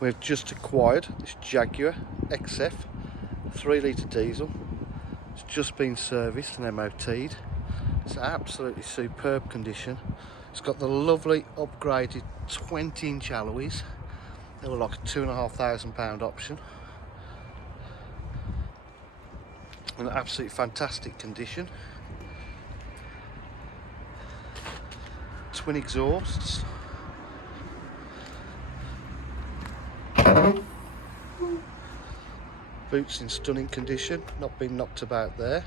We've just acquired this Jaguar XF 3 litre diesel. It's just been serviced and MOT'd. It's absolutely superb condition. It's got the lovely upgraded 20-inch alloys. They were like a £2,500 option. In an absolutely fantastic condition. Twin exhausts. Boots in stunning condition, not been knocked about there.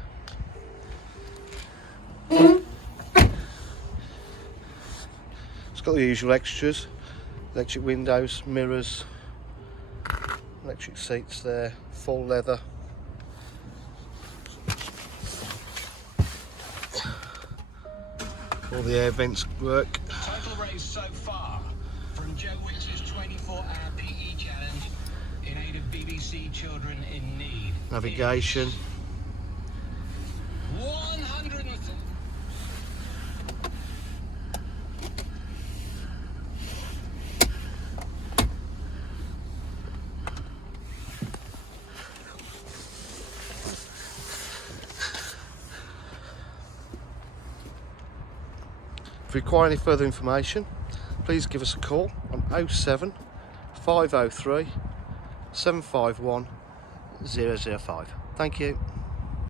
It's got the usual extras: electric windows, mirrors, electric seats there, full leather. All the air vents work. Total race so far from Joe Wicks' 24-hour PE challenge in aid of BBC Children in Need. Navigation. 100. If you require any further information, please give us a call on 07 503 751 005. Thank you.